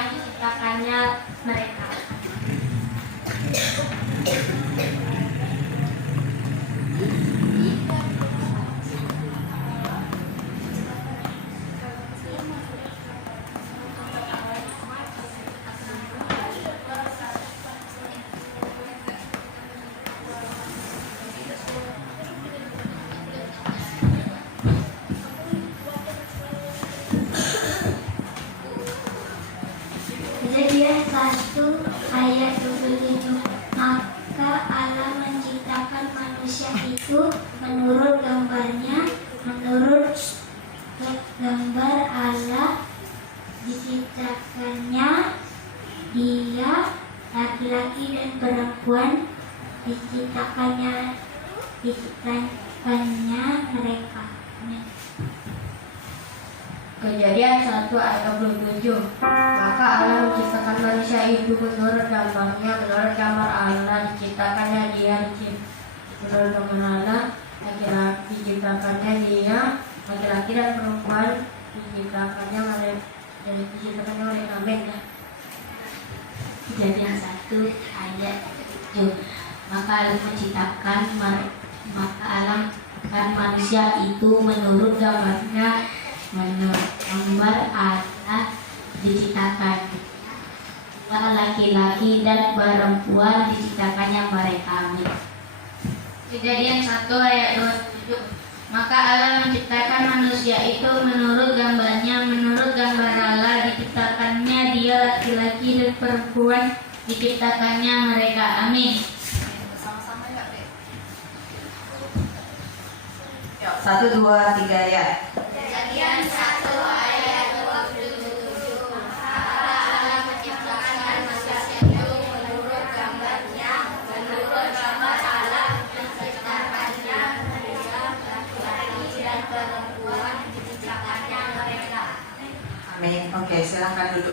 yang diciptakannya mereka. Kejadian 1 ayat 27. Maka Allah menciptakan manusia itu menurut gambarnya, menurut gambar Allah diciptakannya dia, laki-laki dan perempuan diciptakannya mereka. Amin. Kejadian 1 ayat 27. Maka Allah menciptakan manusia itu menurut gambarnya, menurut gambar Allah diciptakannya dia, menurut gambar Allah laki-laki diciptakannya dia, laki-laki dan perempuan diciptakannya mereka. Amin. Kejadian 1 ayat 7. Maka Allah menciptakan manusia itu menurut gambarnya, menurut gambar Allah diciptakan laki-laki dan perempuan diciptakannya mereka. Amin. Kejadian 1 ayat 27. Maka Allah menciptakan manusia itu menurut gambarnya, menurut gambar Allah diciptakannya dia, laki-laki dan perempuan diciptakannya mereka. Amin. Sama-sama ya, Dek. Yuk, 1, 2, 3 ya. Kejadian 1 ayat 27. Maka Allah menciptakan manusia itu menurut gambarnya, menurut gambar Allah diciptakannya dia, laki-laki dan perempuan diciptakannya mereka. Amin. Oke, silakan duduk.